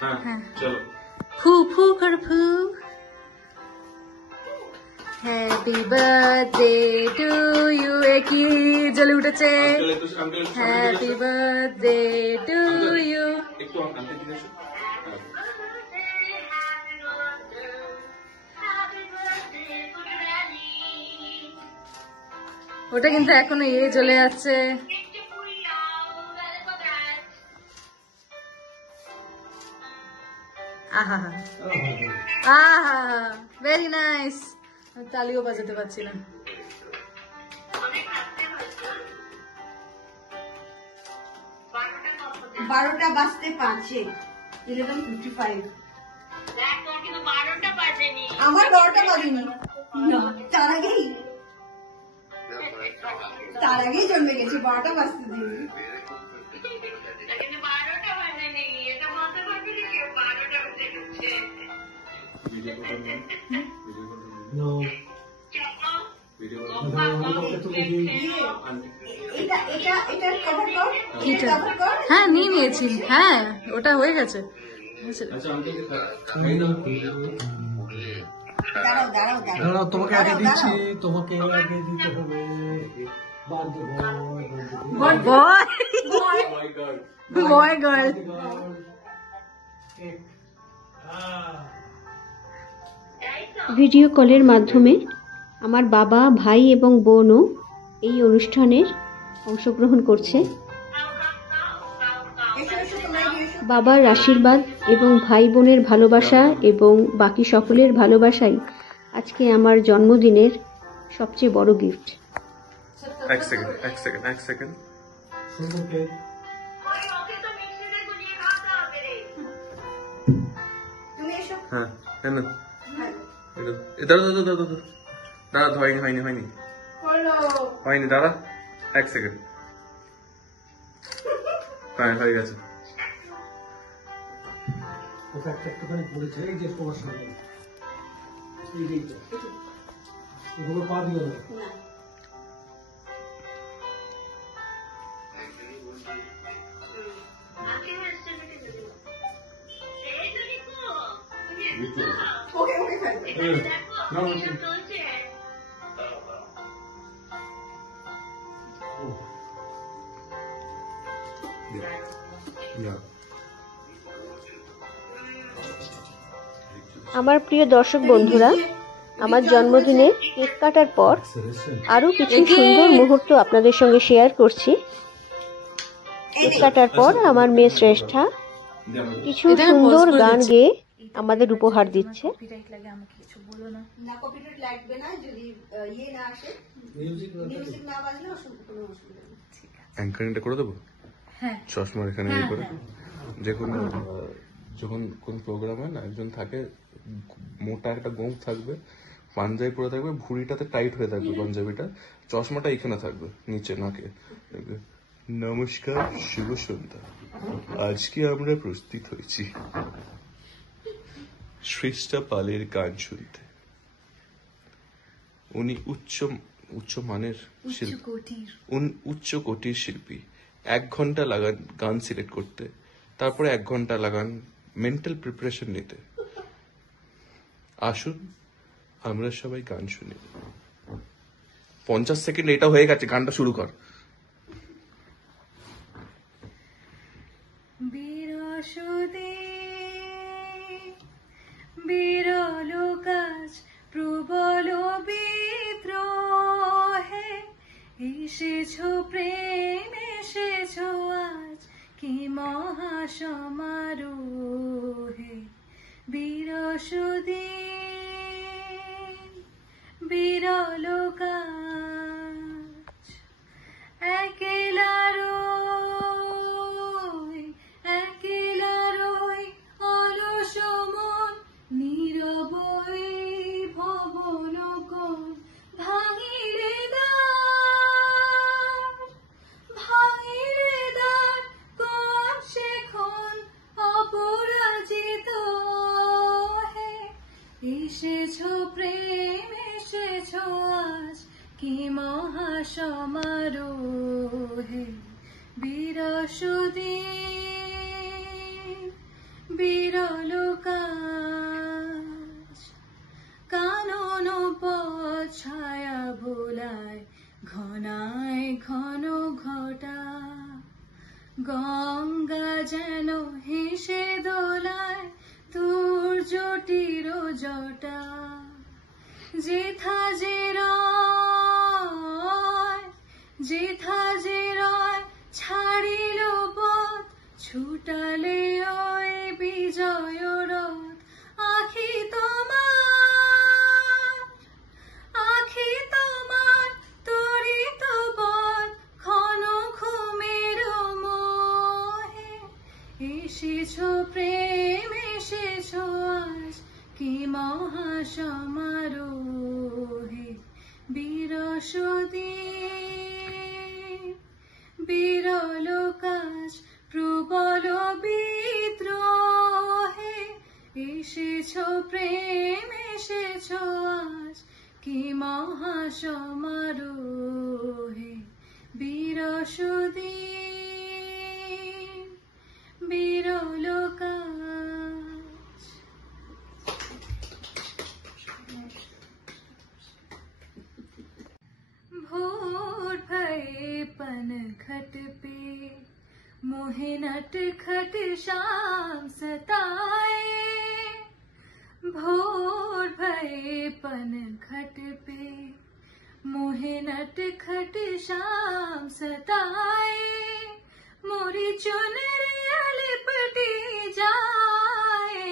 हाँ चलो फू फू कर फू। Happy birthday to you. কি জ্বলে উঠেছে। Happy birthday to you. একটু আনতে দিন এসো। ওটা কিন্তু এখনো জ্বলে যাচ্ছে। আহা আহা ভেরি নাইস। তালিও বাজাতে পারছি না। বারোটা বাজতে পারছে। 11:55। আমার 12টা বাজেনি। তার আগেই জন্মে গেছে। 12টা বাজতে দিন। হ্যাঁ নিয়ে নিয়েছি। হ্যাঁ ওটা হয়ে গেছে। দাঁড়াও তোমাকে আগে দিচ্ছি। তোমাকে আগে দিতে হবে। Boy girl. ভিডিও কলের মাধ্যমে আমার বাবা, ভাই এবং বোনও এই অনুষ্ঠানের অংশগ্রহণ করছে। বাবার আশীর্বাদ এবং ভাই বোনের ভালোবাসা এবং বাকি সকলের ভালোবাসাই আজকে আমার জন্মদিনের সবচেয়ে বড় গিফট। এক সেকেন্ড হ্যাঁ দাঁড়া হয়নি দাঁড়া 1 সেকেন্ড। হ্যাঁ হয়ে গেছে। একটুখানি পড়েছে এই যে তোমার সঙ্গে পা দিও না। আমার প্রিয় দর্শক বন্ধুরা, আমার জন্মদিনে কেক কাটার পর আরও কিছু সুন্দর মুহূর্ত আপনাদের সঙ্গে শেয়ার করছি। কেক কাটার পর আমার মেয়ে শ্রেষ্ঠা কিছু সুন্দর গান গেয়ে আমাদের উপহার দিচ্ছে। অ্যাঙ্কারিংটা করে দেবো। চশমার এখানে ইয়ে করে যখন কোন প্রোগ্রাম হয় না, একজন থাকে মোটা একটা গোঁফ থাকবে, পাঞ্জাবি পরে থাকবে, ভুঁড়িটাতে টাইট হয়ে থাকবে পাঞ্জাবিটা, চশমাটা এখানে থাকবে নিচে নাকে। নমস্কার, শুভ সন্ধ্যা। আজকে আমরা প্রস্তুত হয়েছি শ্রেষ্ঠা পালের গান শুনতে। উনি উচ্চ মানের উচ্চ কোটির শিল্পী। 1 ঘন্টা লাগান গান সিলেক্ট করতে, তারপরে 1 ঘন্টা লাগান মেন্টাল প্রিপারেশন নিতে। আসুন আমরা সবাই গান শুনি। 50 সেকেন্ড এটা হয়ে গেছে, গানটা শুরু কর। বিরল কাজ প্রবল বিদ্রোহে এসেছো প্রেম, এসেছো আজ কি মহাসমারোহে। বিরসুদি বিরল কাজ একলা রই অলস মন নীরবই ভবন কোন ভাঙিলে দ্বার কোন সেখন অপরাজিত হে। এসেছো প্রেম, এসেছো আজ কি মহাসমারোহে। বিরসুদি বিরল কাজ কানন পথ ছায়া ভোলায় ঘনায় ঘন ঘটা গঙ্গা যেন হেসে দোলায় তোর জটির জটা যেথা যে রয় ছাড়িল পথ ছুটালে ওই বিজয় রথ আখি তোমার তরিত পথ ক্ষণ ঘুমের মোহে এসেছ প্রেম এসেছ আজ কি মহাসমারোহে বিরসদী বিরল কাজ প্রবল বিদ্রোহে এসেছ প্রেম এসেছ আজ কি মহাসমারোহে বিরসদী বিরল কাজ। भोर भये पनघट पे मोहे नटखट शाम सताए भोर भये पनघट पे मोहे नटखट शाम सताए मोरी चुनरिया लिपटी जाए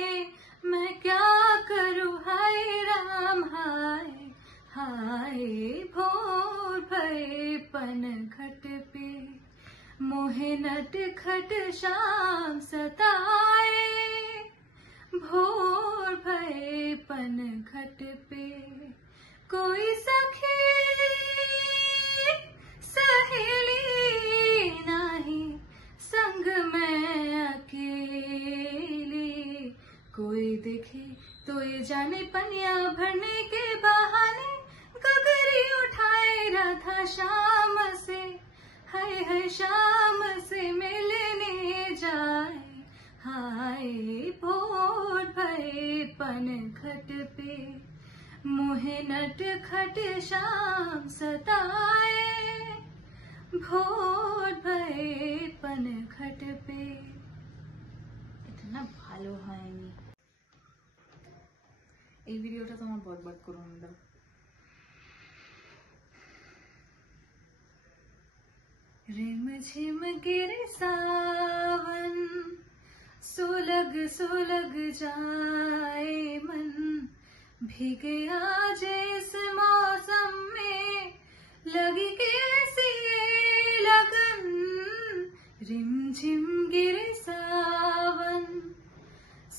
मैं क्या करूँ हाय राम हाय हाय भोर भये पनघट पे मोहे नटखट शाम सताए भोर भये पनघट पे कोई सखी सहेली नहीं संग में अकेली कोई दिखे तो ये जाने पनिया भरने के बहाने गगरी उठाए राधा शाम से हाय हाय शाम से मिलने जाए हाय भोर भये पनघट पे मोहे नटखट शाम सताए भोर भये पनघट पे। इतना ভালো হয়নি এই ভিডিওটা তোমার বরবাদ করুন দাও। रिम झिम गिरे सावन सुलग सुलग जाए मन भीगे आज इस मौसम में लगी कैसी ये लगन रिम झिम गिरे सावन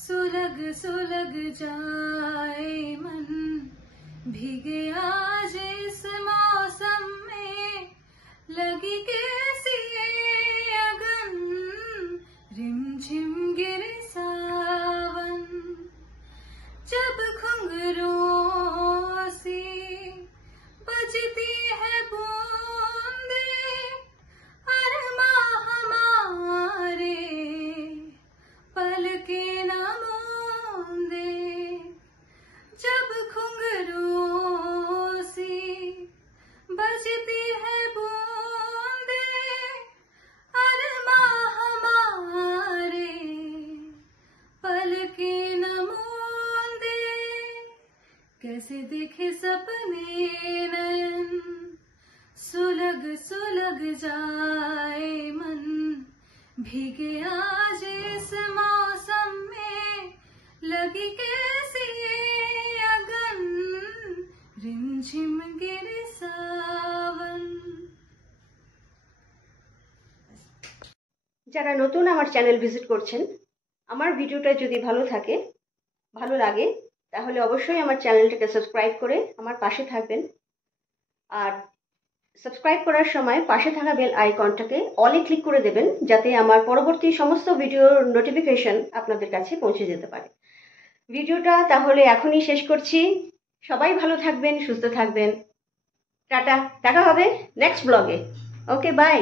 सुलग सुलग जाए मन भीगे आज इस मौसम में लगी कैसी ये अगन रिमझिम गिरे सावन जब घुंघरूं सी बजती है बूंदे अरमा हमारे पलके न मूंदे जब घुंघरूं सी बजती है कैसे देखे सपने नयन सुलग सुलग जाए मन भीगे आज इस मौसम में लगी कैसी ये अगन रिमझिम गिरे सावन। যারা নতুন আমার চ্যানেল ভিজিট করছেন আমার ভিডিওটা যদি ভালো লাগে তাহলে অবশ্যই আমার চ্যানেলটাকে সাবস্ক্রাইব করে আমার পাশে থাকবেন আর সাবস্ক্রাইব করার সময় পাশে থাকা বেল আইকনটাকে অলে ক্লিক করে দেবেন যাতে আমার পরবর্তী সমস্ত ভিডিওর নোটিফিকেশন আপনাদের কাছে পৌঁছে যেতে পারে। ভিডিওটা তাহলে এখনই শেষ করছি। সবাই ভালো থাকবেন, সুস্থ থাকবেন। টাটা, দেখা হবে নেক্সট ব্লগে। ওকে, বাই।